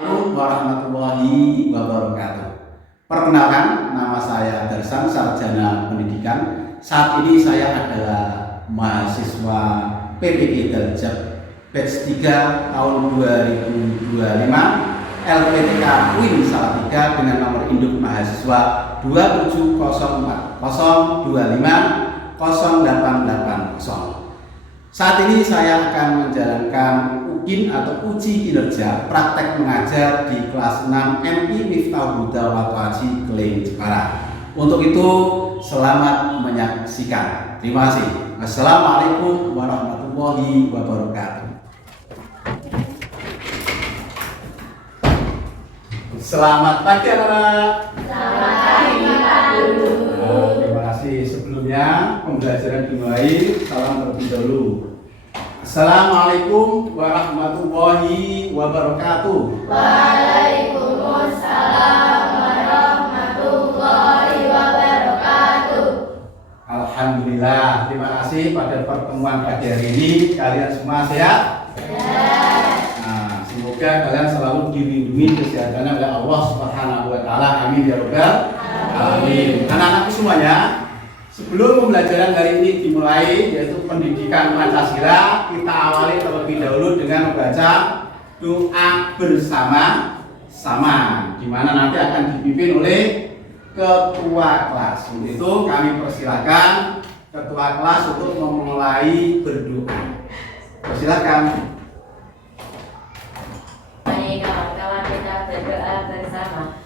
Assalamualaikum warahmatullahi wabarakatuh. Perkenalkan, nama saya Darsan, sarjana pendidikan. Saat ini saya adalah mahasiswa PPG Darjat batch 3 tahun 2025 LPTK UIN Salatiga dengan nomor induk mahasiswa 27040250880. Saat ini saya akan menjalankan UKIN atau uji kinerja praktek mengajar di kelas 6 MI Miftah Huda Watoaji Kling Jepara. Untuk itu selamat menyaksikan. Terima kasih. Assalamualaikum warahmatullahi wabarakatuh. Selamat pagi anak-anak. Selamat pagi Pak Guru. Terima kasih. Sebelumnya pembelajaran dimulai, salam terlebih dahulu. Assalamualaikum warahmatullahi wabarakatuh. Waalaikumsalam warahmatullahi wabarakatuh. Alhamdulillah. Terima kasih pada pertemuan pagi hari ini kalian semua sehat. Nah, semoga kalian selalu dilindungi kesehatannya oleh Allah Subhanahu wa taala. Amin ya rabbal alamin. Anak-anakku semuanya, sebelum pembelajaran hari ini dimulai, yaitu pendidikan Pancasila, kita awali terlebih dahulu dengan membaca doa bersama-sama, di mana nanti akan dipimpin oleh ketua kelas. Untuk itu kami persilakan ketua kelas untuk memulai berdoa. Persilakan. Baik, kawan-kawan, kita berdoa bersama.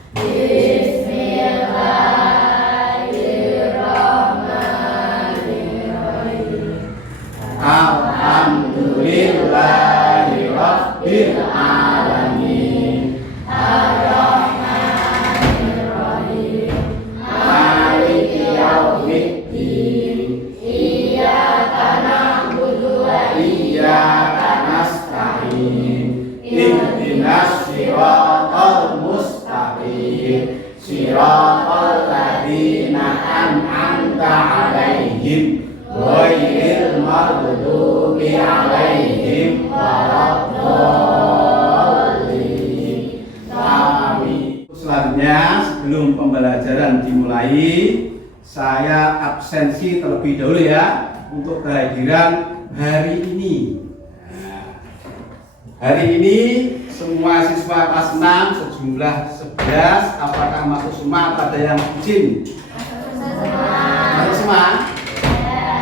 Alhamdulillahirabbil alamin. Ar-Rahmanir-Rahim. Maliki yaumiddin. Iyyaka na'budu wa Iyyaka nasta'in. Ihdinas siratal mustaqim. Siratal ladzina an'amta 'alaihim ghairil maghdubi 'alaihim waladdallin. Amin. Selanjutnya, sebelum pembelajaran dimulai, saya absensi terlebih dahulu ya untuk kehadiran hari ini. Hari ini semua siswa kelas 6 sejumlah 11, apakah masuk semua atau ada yang izin? Masuk semua?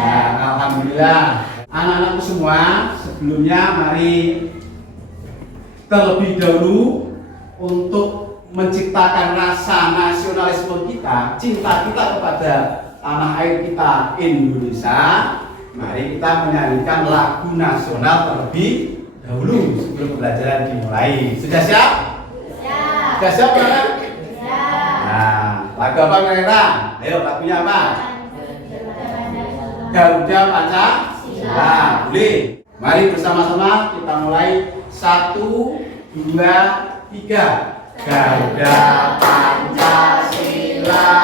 Nah, alhamdulillah. Anak-anakku semua, sebelumnya mari terlebih dahulu untuk menciptakan rasa nasionalisme kita, cinta kita kepada tanah air kita Indonesia. Mari kita menyanyikan lagu nasional terlebih dahulu sebelum pembelajaran dimulai. Sudah siap? Siap. Sudah siap kan? Siap. Nah, lagu apa kira-kira? Ayo, lagunya apa? Garuda Pancasila. Boleh. Mari bersama-sama kita mulai. 1, 2, 3. Garuda Pancasila,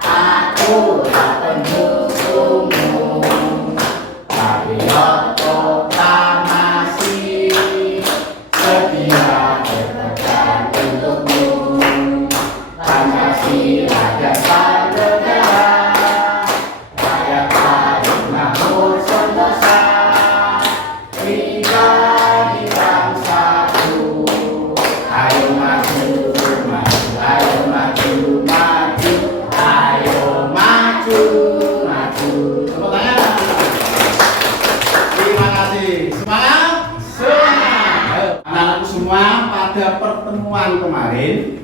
akulah pendukungmu, patriot proklamasi, setia berpegang untukmu. Pancasila dasar negara, rakyat paling makmur sentosa, kita di bangsatu. Ayo maju, maju, ayo maju, maju, ayo maju, maju. Tepuk tangan. Terima kasih. Semangat, semangat. Ayo, anak-anakku semua, pada pertemuan kemarin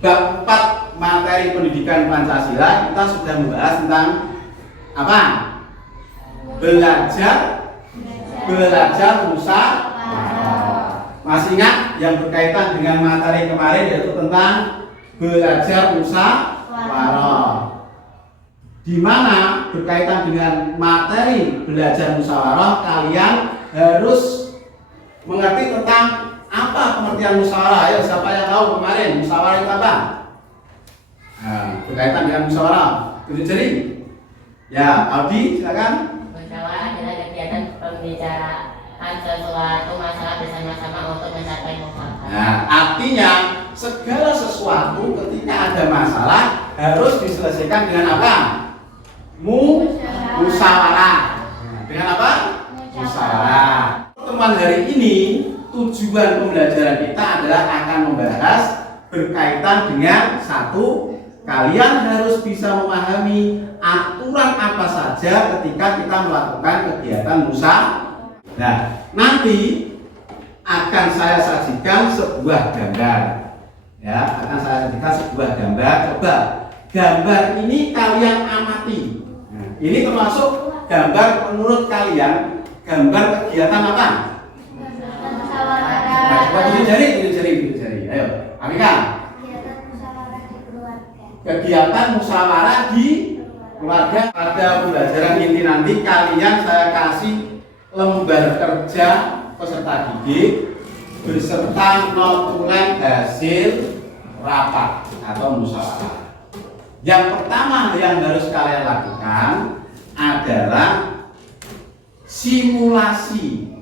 bab 4 materi pendidikan Pancasila kita sudah membahas tentang apa? Belajar musyawarah. Masih ingat yang berkaitan dengan materi kemarin, yaitu tentang belajar musyawarah, di mana berkaitan dengan materi belajar musyawarah kalian harus mengerti tentang apa pengertian musyawarah. Ayo, siapa yang tahu kemarin musyawarah itu apa? Nah, berkaitan dengan musyawarah, tunjuk jari. Ya, Aldi, silakan. Musyawarah adalah kegiatan pembicaraan sesuatu masalah bersama-sama untuk mencapai mufakat. Nah, artinya segala sesuatu ketika ada masalah harus diselesaikan dengan apa? Musyawarah. Dengan apa? Musyawarah. Pertemuan hari ini tujuan pembelajaran kita adalah akan membahas berkaitan dengan satu, kalian harus bisa memahami aturan apa saja ketika kita melakukan kegiatan musyawarah. Nah, nanti akan saya sajikan sebuah gambar. Ya, akan saya sajikan sebuah gambar. Coba gambar ini kalian amati. Nah, ini termasuk gambar menurut kalian gambar kegiatan apa? Nah, coba tunjuk jari. Ayo, Amika. Kegiatan musyawarah di keluarga. Pada pembelajaran inti nanti kalian saya kasih lembar kerja peserta didik beserta notulen hasil rapat atau musyawarah. Yang pertama yang harus kalian lakukan adalah simulasi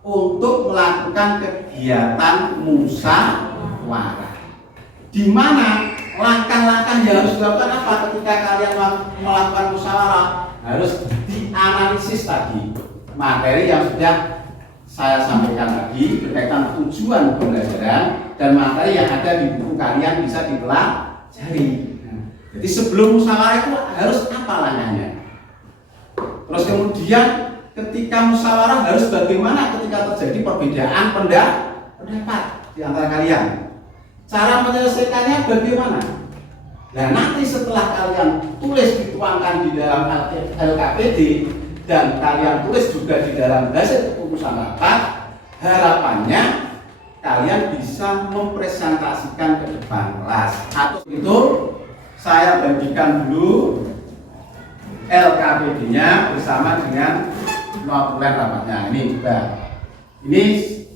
untuk melakukan kegiatan musyawarah. Di mana langkah-langkah yang harus dilakukan apa ketika kalian melakukan musyawarah? Harus dianalisis tadi materi yang sudah saya sampaikan tadi berkaitan tujuan pembelajaran dan materi yang ada di buku kalian bisa dipelajari. Jadi sebelum musyawarah itu harus apa langkahnya? Terus kemudian ketika musyawarah harus bagaimana ketika terjadi perbedaan pendapat di antara kalian? Cara menyelesaikannya bagaimana? Nah, nanti setelah kalian tulis dituangkan di dalam LKPD dan kalian tulis juga di dalam hasil keputusan rapat, harapannya kalian bisa mempresentasikan ke depan kelas. Atau itu saya bagikan dulu LKPD-nya bersama dengan notulen rapatnya. Ini juga. Ini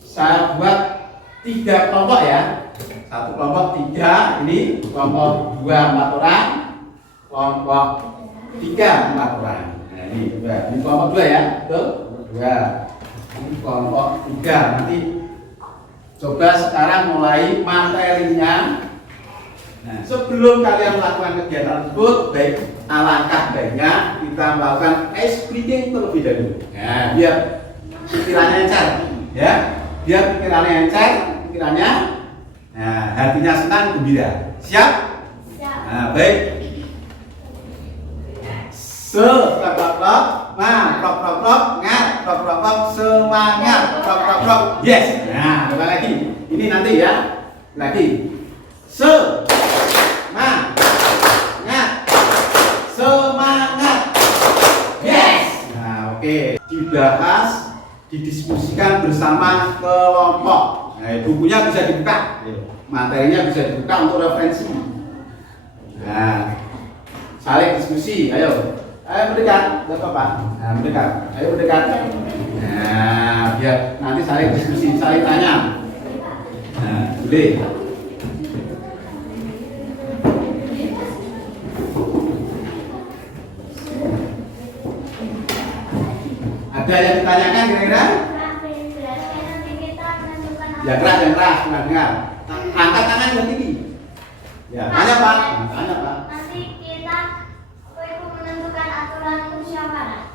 saya buat 3 kelompok ya. Satu kelompok 3, ini kelompok 2 4 orang, kelompok 3 4 orang. Nah, ini juga. Ini kelompok 2 ya, betul? 2. Ini kelompok 3. Nanti coba sekarang mulai materinya. Nah, sebelum kalian melakukan kegiatan tersebut, baik alangkah baiknya kita melakukan ice breathing terlebih dahulu. Nah, biar pikirannya encer, ya. Biar pikirannya encer, pikirannya hatinya senang, gembira. Siap? Siap. Nah, baik. Prok, ngat, semangat, yes. Nah, coba lagi. Ini nanti ya. Lagi. Semangat, yes. Nah, oke. Dibahas, didiskusikan bersama kelompok. Nah, bukunya bisa dibuka, materinya bisa dibuka untuk referensi. Nah, saling diskusi, ayo mendekat, Bapak. Nah, mendekat, ayo mendekat. Nah, biar nanti saling diskusi, saling tanya. Nah, boleh. Ada yang ditanyakan kira-kira? Yang keras, dengar. Angkat tangan yang tinggi. Ya, tanya Pak. Nanti kita menentukan aturan musyawarah.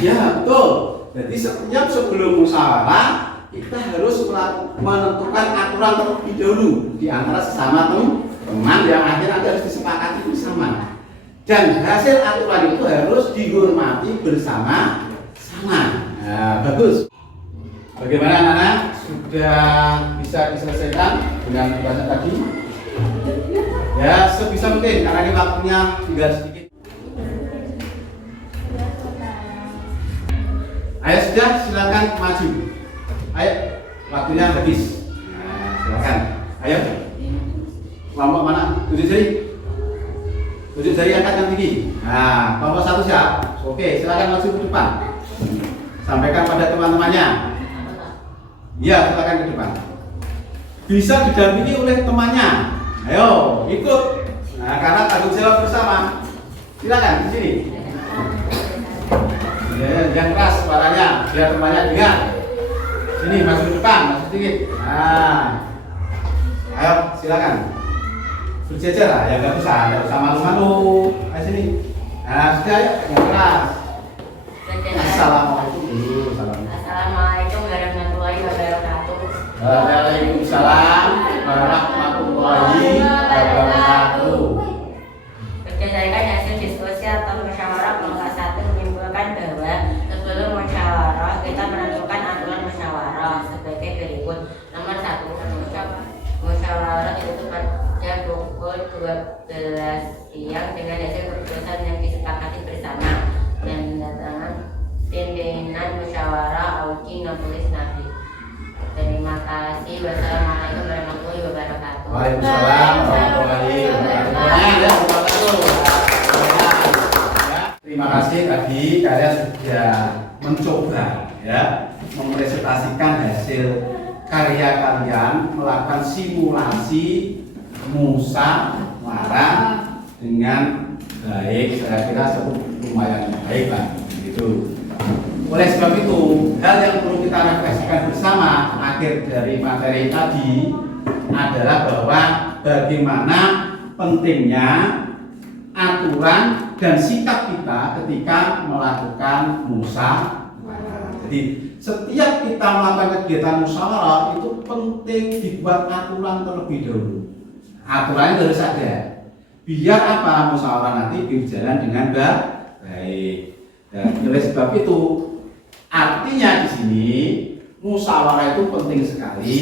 Ya, betul. Jadi setiap sebelum musyawarah kita harus menentukan aturan terlebih dahulu di antara sesama teman yang akhirnya harus disepakati bersama. Dan hasil aturan itu harus dihormati bersama-sama. Nah, bagus. Bagaimana anak-anak? Sudah bisa diselesaikan dengan tugasnya tadi? Ya, sebisa mungkin karena ini waktunya tinggal sedikit. Ayo sudah, silakan maju. Ayo, waktunya habis. Nah, silakan. Ayo. Kelompok mana? Tunjuk jari angkat yang tinggi. Nah, kelompok 1 siap. Oke, silakan maju ke depan. Sampaikan pada teman-temannya. Ya, silakan ke depan. Bisa didampingi oleh temannya. Ayo, ikut. Nah, karena tanggung jawab bersama. Silakan di sini. Ya, yang keras. biar temannya dengar. Sini masuk ke depan, masuk sedikit. Nah, ayo silakan. Berjejer lah, ya nggak usah malu-malu. Ayo sini. Nah, sudah ayo yang keras. Assalamualaikum dulu. Assalamualaikum warahmatullahi wabarakatuh. Waalaikumsalam warahmatullahi wabarakatuh. Berdasarkan hasil diskusi atau musyawarah kelompok 1 menyimpulkan bahwa sebelum musyawarah kita menentukan aturan musyawarah sebagai berikut. Nomor 1, musyawarah itu pada pukul 12 siang dengan hasil keputusan yang disepakati bersama dan mendatangkan pimpinan musyawarah Auki Notulis Nabi. Terima kasih. Wassalamualaikum warahmatullahi wabarakatuh. Waalaikumsalam warahmatullahi wabarakatuh. Terima kasih tadi kalian sudah mencoba ya mempresentasikan hasil karya kalian melakukan simulasi musyawarah dengan baik. Saya kira lumayan baik lah gitu. Oleh sebab itu, hal yang perlu kita refleksikan bersama akhir dari materi tadi adalah bahwa bagaimana pentingnya aturan dan sikap kita ketika melakukan musyawarah. Jadi setiap kita melakukan kegiatan musyawarah itu penting dibuat aturan terlebih dahulu. Aturannya harus ada. Biar apa musyawarah nanti berjalan dengan baik. Dan oleh sebab itu artinya di sini musyawarah itu penting sekali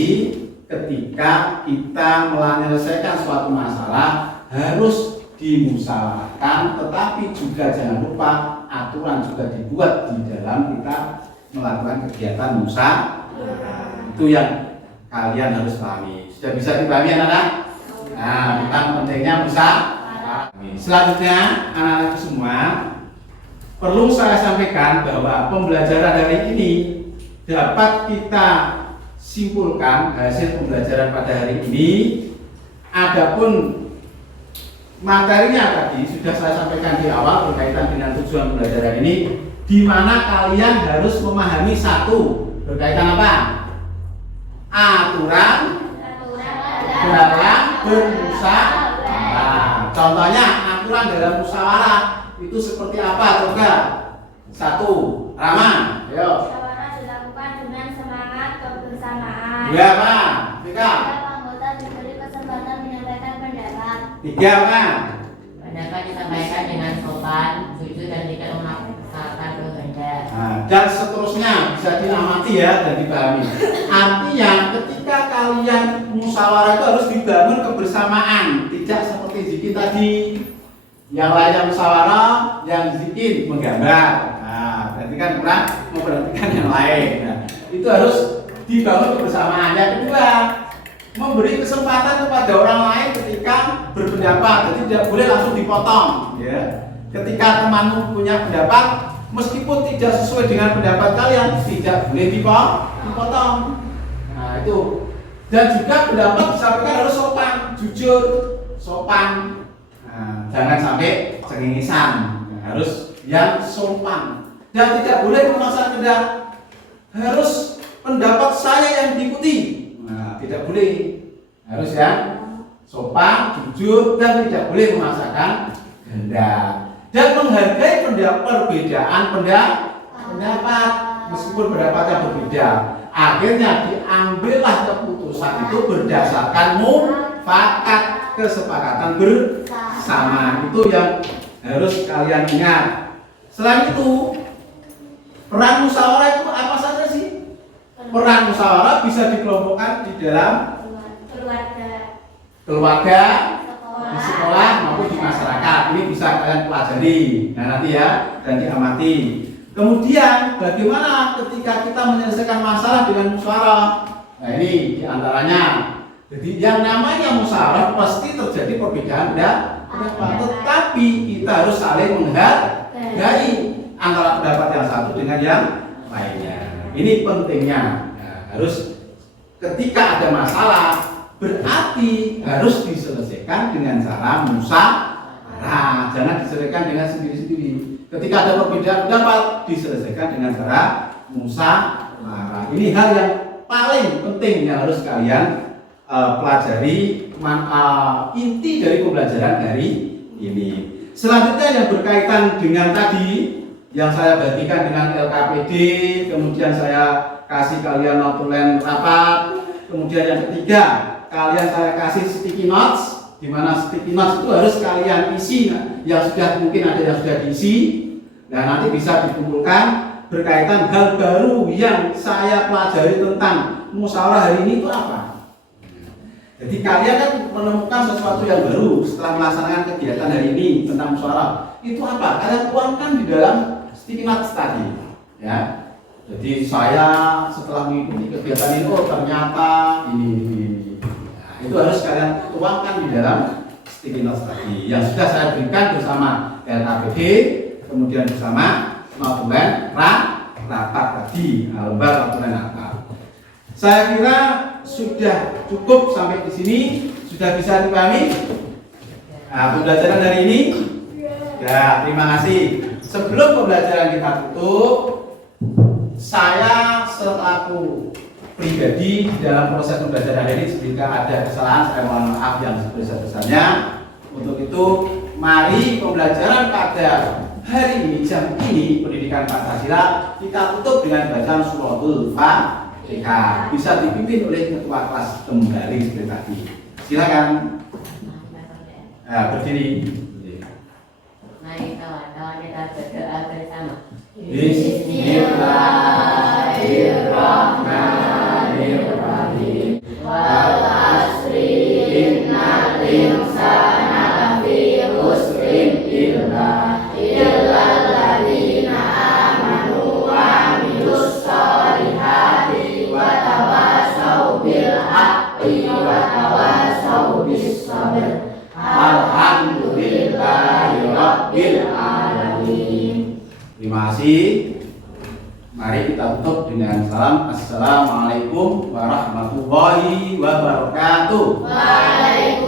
ketika kita menyelesaikan suatu masalah harus dimusyawarahkan, tetapi juga jangan lupa aturan juga dibuat di dalam kita melakukan kegiatan musyawarah. Itu yang kalian harus pahami. Sudah bisa dipahami anak-anak? Nah, tentang pentingnya musyawarah. Selanjutnya anak-anak semua perlu saya sampaikan bahwa pembelajaran hari ini dapat kita simpulkan hasil pembelajaran pada hari ini. Adapun materinya tadi sudah saya sampaikan di awal berkaitan dengan tujuan pembelajaran ini, di mana kalian harus memahami satu berkaitan apa? Aturan dalam bermusyawarah. Contohnya aturan dalam musyawarah itu seperti apa coba? Satu, Rama, ayo. Musyawarah dilakukan dengan semangat kebersamaan. Dua apa? Tiga. Setiap anggota diberi kesempatan menyampaikan pendapat. Tiga apa? Pendapat disampaikan dengan sopan, jujur dan tidak memaksakan kehendak. Nah, dan seterusnya bisa diamati ya dan dipahami. Artinya ketika kalian musyawarah itu harus dibangun kebersamaan, tidak seperti zikir tadi. Yang lainnya musyawarah, yang zikir menggambar. Nah, berarti kan kurang memperhatikan yang lain. Nah, itu harus dibangun kebersamaan. Yang kedua, memberi kesempatan kepada orang lain ketika berpendapat. Jadi tidak boleh langsung dipotong. Ya. Ketika temanmu punya pendapat, meskipun tidak sesuai dengan pendapat kalian, tidak boleh dipotong. Nah, itu. Dan juga pendapat disampaikan harus sopan, jujur, sopan. Nah, jangan sampai cengengesan, harus yang sopan dan tidak boleh memaksa kehendak. Harus pendapat saya yang diikuti. Nah, tidak boleh. Harus yang sopan, jujur dan tidak boleh memaksakan kehendak. Dan menghargai perbedaan pendapat meskipun pendapatnya berbeda. Akhirnya diambillah keputusan itu berdasarkan mufakat, kesepakatan bersama. Itu yang harus kalian ingat. Selain itu, peran musyawarah itu apa saja sih? Peran musyawarah bisa dikelompokkan di dalam keluarga, di sekolah maupun di masyarakat. Ini bisa kalian pelajari. Nah, nanti ya dan diamati. Kemudian bagaimana ketika kita menyelesaikan masalah dengan musyawarah? Nah, ini diantaranya. Jadi yang namanya musyawarah pasti terjadi perbedaan pendapat, tetapi kita harus saling menghargai antara pendapat yang satu dengan yang lainnya. Ini pentingnya. Nah, harus ketika ada masalah berarti harus diselesaikan dengan cara musyawarah, jangan diselesaikan dengan sendiri-sendiri. Ketika ada perbedaan pendapat diselesaikan dengan cara musyawarah. Ini hal yang paling penting yang harus kalian pelajari, inti dari pembelajaran hari ini. Selanjutnya yang berkaitan dengan tadi yang saya bagikan dengan LKPD, kemudian saya kasih kalian notulen rapat, kemudian yang ketiga kalian saya kasih sticky notes, di mana sticky notes itu harus kalian isi, yang sudah mungkin ada yang sudah diisi, dan nanti bisa dikumpulkan berkaitan hal baru yang saya pelajari tentang musyawarah hari ini itu apa. Jadi kalian kan menemukan sesuatu yang baru setelah melaksanakan kegiatan hari ini tentang musyawarah. Itu apa? Kalian tuangkan di dalam sticky notes tadi, ya. Jadi saya setelah mengikuti kegiatan ini, oh ternyata ini. Nah, itu harus kalian tuangkan di dalam sticky notes tadi yang sudah saya berikan bersama LKPD, kemudian bersama notulen rapat tadi, lembar notulen rapat. Saya kira sudah cukup sampai di sini, sudah bisa dipahami. Nah, pembelajaran hari ini, ya terima kasih. Sebelum pembelajaran kita tutup, saya selaku pribadi dalam proses pembelajaran hari ini, jika ada kesalahan saya mohon maaf yang sebesar-besarnya. Untuk itu, mari pembelajaran pada hari ini, jam ini, pendidikan Pancasila kita tutup dengan bacaan suratul Fatihah. Bisa dipimpin oleh ketua kelas kembali seperti tadi. Silakan. Berdiri. Mari kawan-kawan kita berdoa bersama. Bismillahirrahmanirrahim. Wal asri innal insana lafi khusrin illa alladzina amanu wa amilus sholihati wa tawassaw bil haqqi wa tawassaw bis sabr. Alhamdulillahi rabbil alamin. Terima kasih. Mari kita tutup dengan salam. Assalamualaikum warahmatullahi wabarakatuh. Waalaikumsalam.